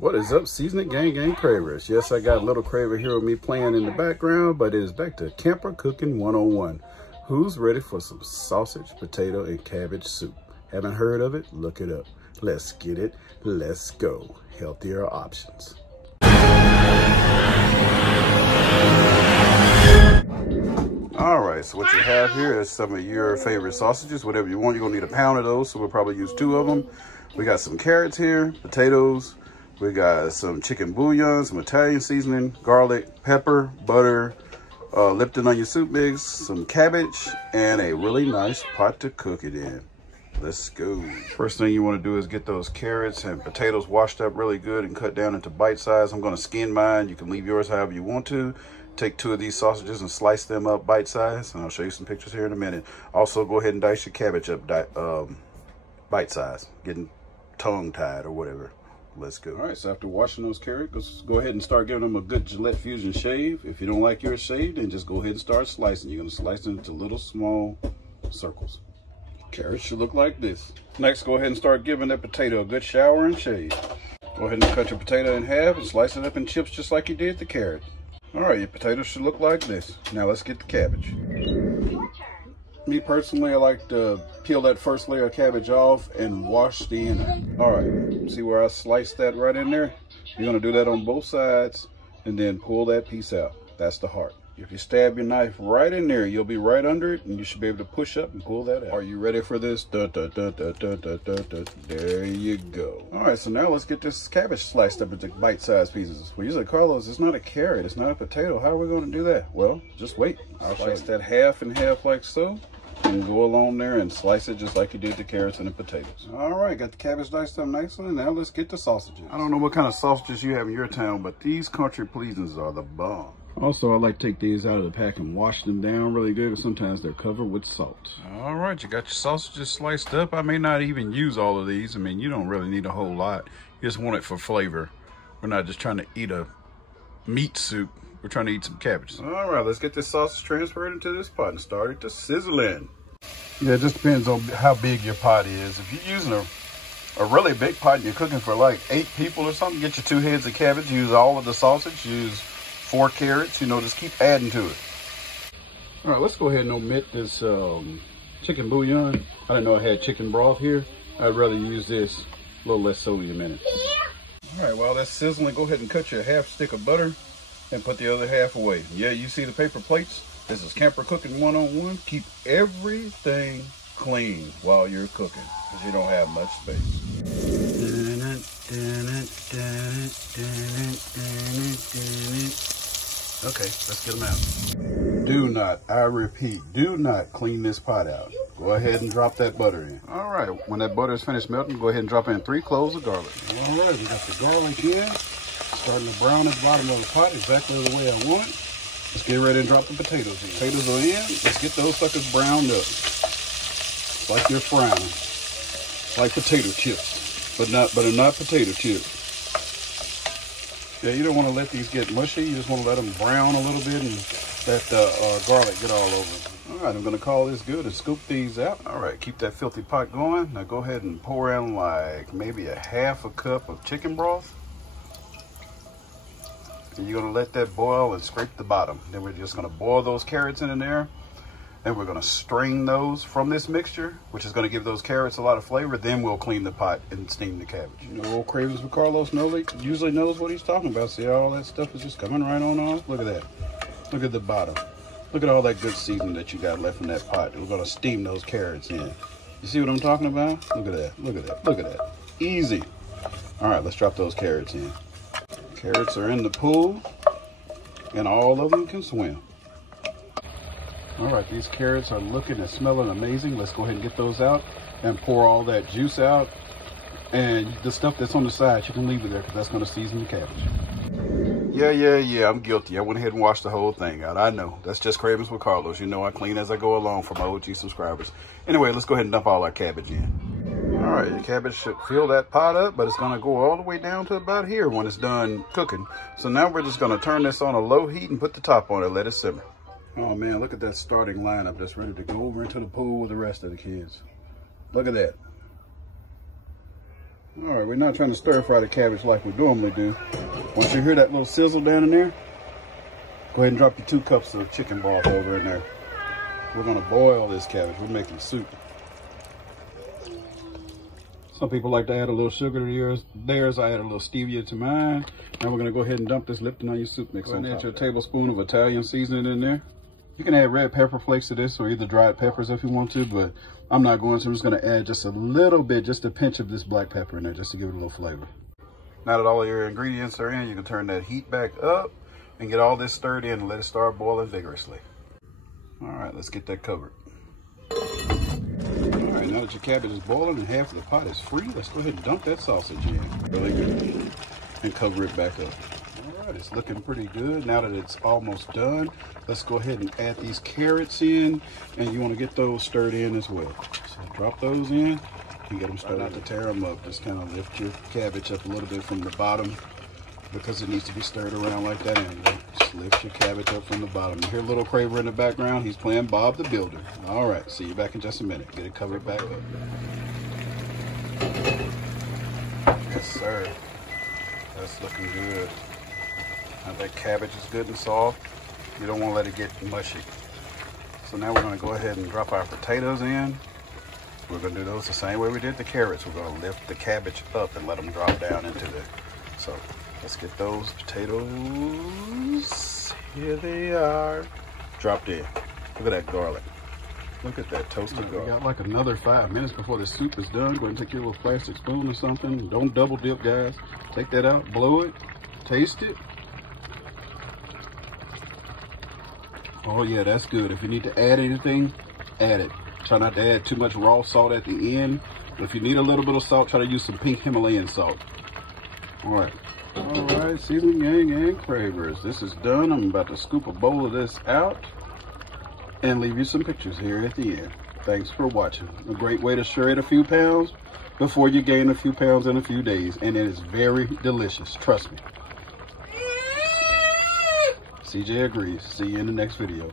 What is up, Seasoning Gang Cravers? Yes, I got little Craver here with me playing in the background, but it is back to Camper Cooking 101. Who's ready for some sausage, potato, and cabbage soup? Haven't heard of it? Look it up. Let's get it. Let's go. Healthier options. All right, so what you have here is some of your favorite sausages, whatever you want. You're gonna need a pound of those, so we'll probably use 2 of them. We got some carrots here, potatoes. We got some chicken bouillon, some Italian seasoning, garlic, pepper, butter, Lipton onion soup mix, some cabbage, and a really nice pot to cook it in. Let's go. First thing you want to do is get those carrots and potatoes washed up really good and cut down into bite size. I'm going to skin mine. You can leave yours however you want to. Take 2 of these sausages and slice them up bite size, and I'll show you some pictures here in a minute. Also, go ahead and dice your cabbage up bite size, getting tongue tied or whatever. Let's go. All right, so after washing those carrots, let's go ahead and start giving them a good Gillette Fusion shave. If you don't like yours shaved, then just go ahead and start slicing. You're going to slice them into little small circles. Carrots should look like this. Next, go ahead and start giving that potato a good shower and shave. Go ahead and cut your potato in half and slice it up in chips just like you did the carrot. All right, your potatoes should look like this. Now let's get the cabbage. Me personally, I like to peel that first layer of cabbage off and wash the inner. All right, see where I sliced that right in there? You're gonna do that on both sides and then pull that piece out. That's the heart. If you stab your knife right in there, you'll be right under it and you should be able to push up and pull that out. Are you ready for this? There you go. All right, so now let's get this cabbage sliced up into bite-sized pieces. Well, usually, Carlos, it's not a carrot, it's not a potato. How are we gonna do that? Well, just wait. I'll slice that half and half like so. And go along there and slice it just like you did the carrots and the potatoes. All right, got the cabbage diced up nicely. Now let's get the sausages. I don't know what kind of sausages you have in your town, but these country pleasings are the bomb. Also, I like to take these out of the pack and wash them down really good, because sometimes they're covered with salt. All right, you got your sausages sliced up. I may not even use all of these. I mean, you don't really need a whole lot. You just want it for flavor. We're not just trying to eat a meat soup. We're trying to eat some cabbage. All right, let's get this sausage transferred into this pot and start it to sizzling. Yeah, it just depends on how big your pot is. If you're using a really big pot and you're cooking for like 8 people or something, get your 2 heads of cabbage, use all of the sausage, use 4 carrots, you know, just keep adding to it. All right, let's go ahead and omit this chicken bouillon. I didn't know I had chicken broth here. I'd rather use this, a little less sodium in it. All right, while that's sizzling, go ahead and cut your half stick of butter and put the other half away. Yeah, you see the paper plates? This is Camper Cooking 101. Keep everything clean while you're cooking, because you don't have much space. Okay, let's get them out. Do not, I repeat, do not clean this pot out. Go ahead and drop that butter in. All right, when that butter is finished melting, go ahead and drop in 3 cloves of garlic. All right, we got the garlic in. Starting to brown at the bottom of the pot exactly the way I want it. Let's get ready and drop the potatoes in. Potatoes are in. Let's get those suckers browned up. Like you're frying. Like potato chips. But they're not potato chips. Yeah, you don't want to let these get mushy. You just want to let them brown a little bit and let the garlic get all over them. All right, I'm going to call this good and scoop these out. All right, keep that filthy pot going. Now go ahead and pour in like maybe a ½ a cup of chicken broth. And you're going to let that boil and scrape the bottom. Then we're just going to boil those carrots in there. And we're going to strain those from this mixture, which is going to give those carrots a lot of flavor. Then we'll clean the pot and steam the cabbage. You know, old Cravings with Carlos usually knows what he's talking about. See, all that stuff is just coming right on off. Look at that. Look at the bottom. Look at all that good seasoning that you got left in that pot. We're going to steam those carrots in. You see what I'm talking about? Look at that. Look at that. Look at that. Easy. All right, let's drop those carrots in. Carrots are in the pool, and all of them can swim. All right, these carrots are looking and smelling amazing. Let's go ahead and get those out and pour all that juice out. And the stuff that's on the side, you can leave it there because that's going to season the cabbage. Yeah, I'm guilty. I went ahead and washed the whole thing out. I know. That's just Cravings with Carlos. You know I clean as I go along for my OG subscribers. Anyway, let's go ahead and dump all our cabbage in. All right, your cabbage should fill that pot up, but it's going to go all the way down to about here when it's done cooking. So now we're just going to turn this on a low heat and put the top on it, let it simmer. Oh man, look at that starting lineup that's ready to go over into the pool with the rest of the kids. Look at that. All right, we're not trying to stir fry the cabbage like we normally do. Once you hear that little sizzle down in there, go ahead and drop your 2 cups of chicken broth over in there. We're gonna boil this cabbage. We're making soup. Some people like to add a little sugar to theirs. I add a little stevia to mine. Now we're gonna go ahead and dump this Lipton onion soup mix on top. Add your tablespoon of Italian seasoning in there. You can add red pepper flakes to this, or either dried peppers if you want to, but I'm not going to. I'm just gonna add just a little bit, just a pinch of this black pepper in there, just to give it a little flavor. Now that all of your ingredients are in, you can turn that heat back up and get all this stirred in and let it start boiling vigorously. All right, let's get that covered. All right, now that your cabbage is boiling and half of the pot is free, let's go ahead and dump that sausage in. Really good. And cover it back up. All right, it's looking pretty good. Now that it's almost done, let's go ahead and add these carrots in, and you want to get those stirred in as well. So drop those in and get them stirred. Not to tear them up, just kind of lift your cabbage up a little bit from the bottom because it needs to be stirred around like that anyway. Just lift your cabbage up from the bottom. You hear little Craver in the background? He's playing Bob the Builder. All right, see you back in just a minute. Get it covered back up. Yes, sir. That's looking good. Now that cabbage is good and soft. You don't want to let it get mushy. So now we're going to go ahead and drop our potatoes in. We're going to do those the same way we did the carrots. We're going to lift the cabbage up and let them drop down into it. So let's get those potatoes. Here they are. Dropped in. Look at that garlic. Look at that toasted garlic. We got like another 5 minutes before the soup is done. Go ahead and take your little plastic spoon or something. Don't double dip, guys. Take that out, blow it, taste it. Oh yeah, that's good. If you need to add anything, add it. Try not to add too much raw salt at the end. But if you need a little bit of salt, try to use some pink Himalayan salt. All right. All right, seasoning gang and cravers. This is done. I'm about to scoop a bowl of this out and leave you some pictures here at the end. Thanks for watching. A great way to shred a few pounds before you gain a few pounds in a few days. And it is very delicious. Trust me. CJ agrees. See you in the next video.